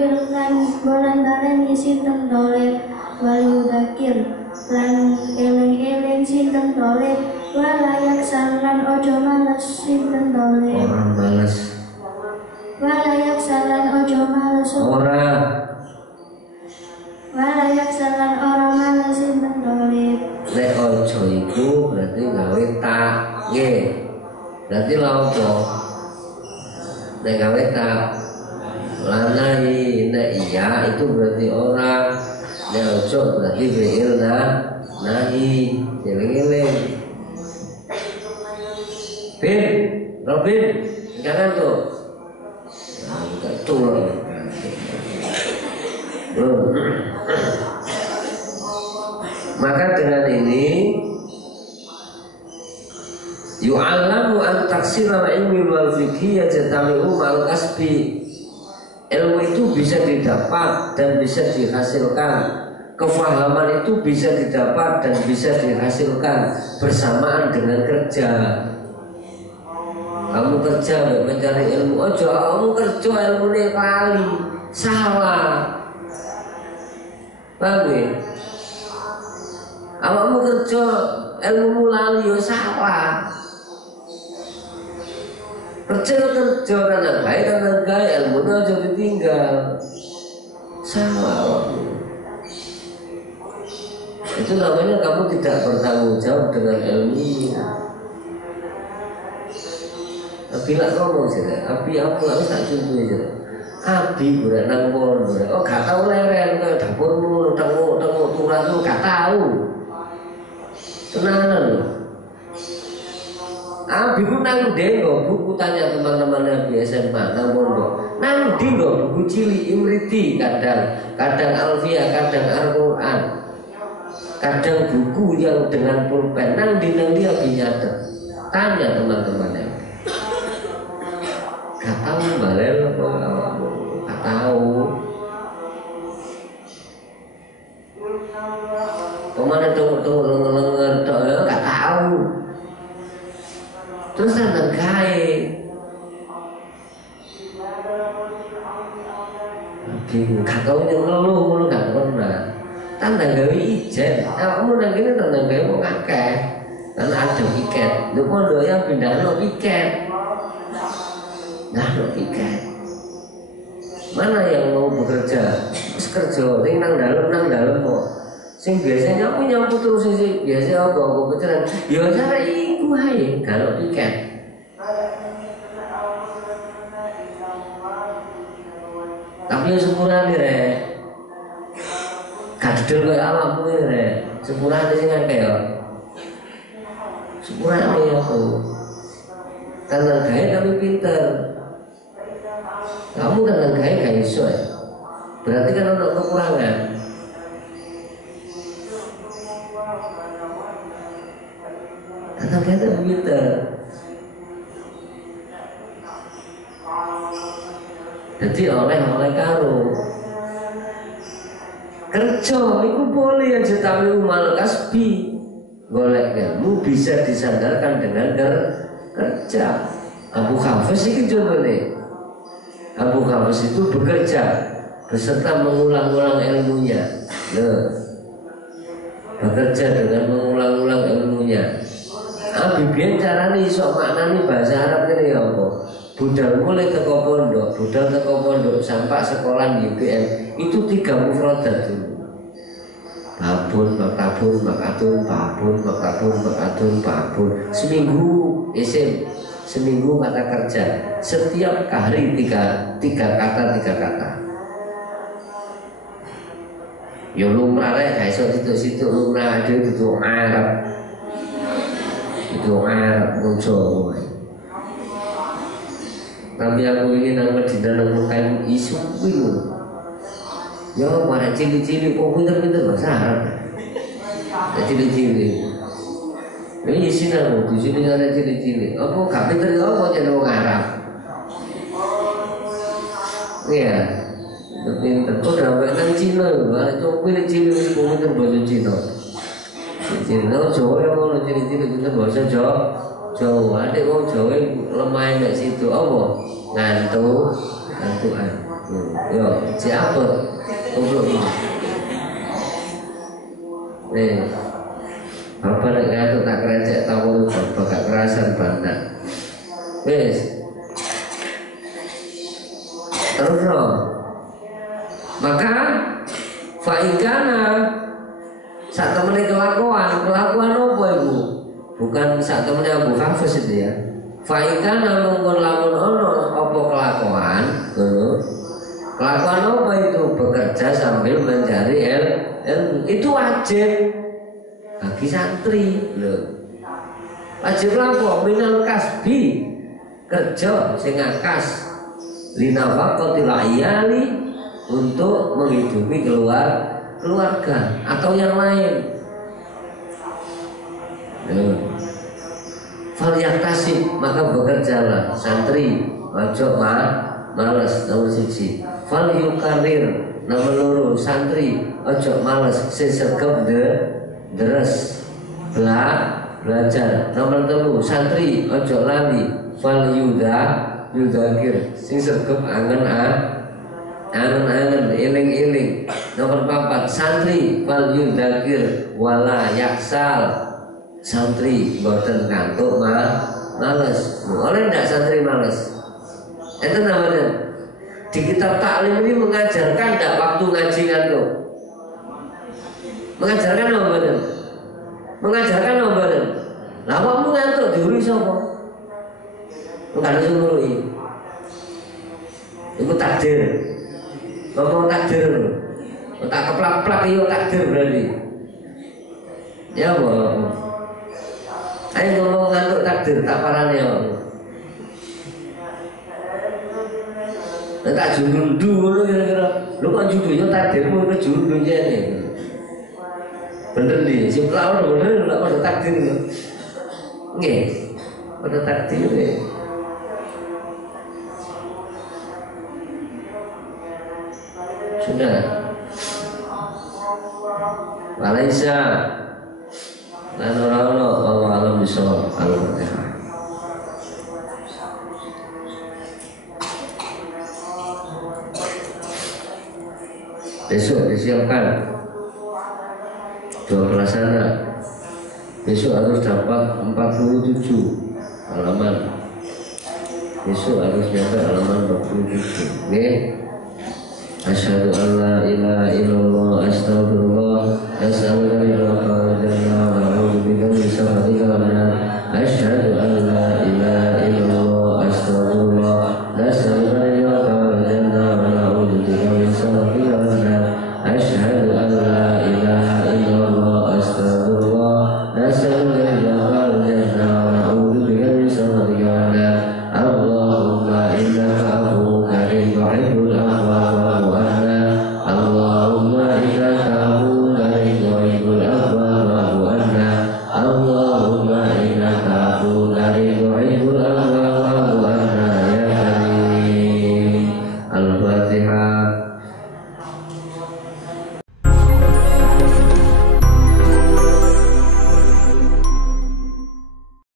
waliyudakir lan bolantaran sinten tolib waliyudakir lan eling-eling sinten tolib walayak salan ojo males sinten tolib orang males walayak salan ojo males orang walayak salan orang males sinten tolib nek ojo iku berarti gawe tak nggih berarti lha apa nek gawe tak lanai nek iya itu berarti orang nek ojo berarti fi'il nahi eling-eling Bin Robin jangan tuh nah itu maka dengan ini yu'allamu an taksira ilmi wal fikhi yajtami'u mal kasbi. Ilmu itu bisa didapat dan bisa dihasilkan. Kefahaman itu bisa didapat dan bisa dihasilkan bersamaan dengan kerja. Kamu kerja mencari ilmu, ojo kamu kerja ilmu ini kali salah. Paham ya? Kamu kerja ilmu lali yo salah. Kerja karena gaya ilmunya aja ditinggal salah. Itu namanya kamu tidak bertanggung jawab dengan ilmu. Tapi lah ngomong sih, tapi aku harus tak contoh aja. Abi bukan nang pondok, oh gak tahu leren ke dapurmu, tengok turun tuh gak tahu. Tenanan loh. Abi ku nang denggo buku tanya teman-teman Abi SMA nang pondok. Nang denggo buku cilik Imriti kadang Alfia, kadang Al-Qur'an. Kadang buku yang dengan pulpen nang di nang dia nyata. Tanya teman-temannya. Gak tahu balen apa gak tahu. Kemana tunggu lengar gak tahu. Terus nang gawe. Bingung gak tahu yang ngeluh gak pernah. Tanda gawe ijen, kamu nang kene tanda gawe kok akeh. Kan ada piket. Lho pondok yang pindahno piket. Nah, lo piket. Mana yang mau bekerja? Wis kerja, ning nang dalem kok. Sing biasanya aku nyambut terus sih, biasa apa pecahan. Ya cara iku ae, kalau piket. Tapi ya sepurane rek. Kadel koyo awakmu rek. Sepurane sing akeh ya. Sepurane aku. Karena gaya kami pinter. Kamu kan gaya iso ya. Berarti kan ada kekurangan. Karena gaya kami pinter. Jadi oleh karo kerja itu boleh aja tapi umal kasbi. Golek ilmu bisa disandarkan dengan kerja. Abu Hafiz itu contoh nih. Abu Hafiz itu bekerja beserta mengulang-ulang ilmunya. Bekerja dengan mengulang-ulang ilmunya. Biyen carane iso maknani bahasa Arab ini ya apa? Budal mulai teko pondok sampai sekolah di UPM itu 3 mufradat dulu. Babun, makabun, makatun, babun. Seminggu isim, seminggu kata kerja. Setiap hari tiga kata. Ya lumrah rek, iso situ lumrah ada itu Arab. Itu Arab muncul. Tapi aku ini nang Madinah nang Mekah isu kuwi. Ya, mana cili-cili, kok pinter-pinter bahasa Arab. Cili-cili. Ini di sini ada cili-cili. Apa gak pinter apa jadi orang Arab? Iya, pinter. Kok sampai nang Cina ya? Coba cili-cili pinter bahasa Cina. Cili, nang Jawa ya mau cili-cili pinter bahasa Jawa. Adik orang Jawa lemah di situ. Apa? Ngantukan. Yo, siapa? Goblok. Apa nek ngatur tak kerecek tahu bapak gak kerasan banget. Wes. Terus no. Maka faikana saat temennya kelakuan apa ibu? Bukan saat temennya Abu Hafiz itu ya. Faikana mengkon lamun ono apa kelakuan, kelakuan apa itu? Bekerja sambil mencari ilmu itu wajib bagi santri loh. Wajib lapo minal kasbi kerja sing akas linafaqatil iyali untuk menghidupi keluarga atau yang lain. Falyaktasib maka bekerjalah santri ojo malas. Nomor 1 falyukarir. Nomor 2 santri ojo malas sesegep deres belajar. Nomor 3 santri ojo lali falyudakir sing segep angen eling-eling. Nomor 4 santri falyudakir wala yaksal. Santri boten ngantuk males. Oleh ndak santri males? Itu namanya di kitab taklim ini mengajarkan ndak waktu ngaji ngantuk? Mengajarkan apa badan? Mengajarkan apa badan? Lah kamu ngantuk diuri sapa? Enggak ada suruh ini. Itu takdir. Ngomong takdir. Tak keplak-plak iyo takdir berarti. Ya Allah. Ayo ngomong ngantuk takdir tak parane ya. Tak jundu ngono kira-kira. Lu kok jundunya takdirmu ke jundunya nih. Bener nih, si pelawar bener enggak pada takdir. Nggih. Pada takdir ya. Sudah. Walaisa lan ora ono Allah alam bisawab. Al-Fatihah. Besok disiapkan 2 pelaksana. Besok harus dapat 47 halaman. Besok harus nyampe halaman 47. Oke. Asyhadu an la ilaha illallah astagfirullah nas'alullaha wa na'udzubika min syarri ma asyhadu an la ilaha illallah astagfirullah nas'alullaha wa na'udzubika min syarri ma asyhadu an la ilaha illallah astagfirullah nas'alullaha wa na'udzubika min syarri ma Allahumma innaka afuwwun karim tuhibbul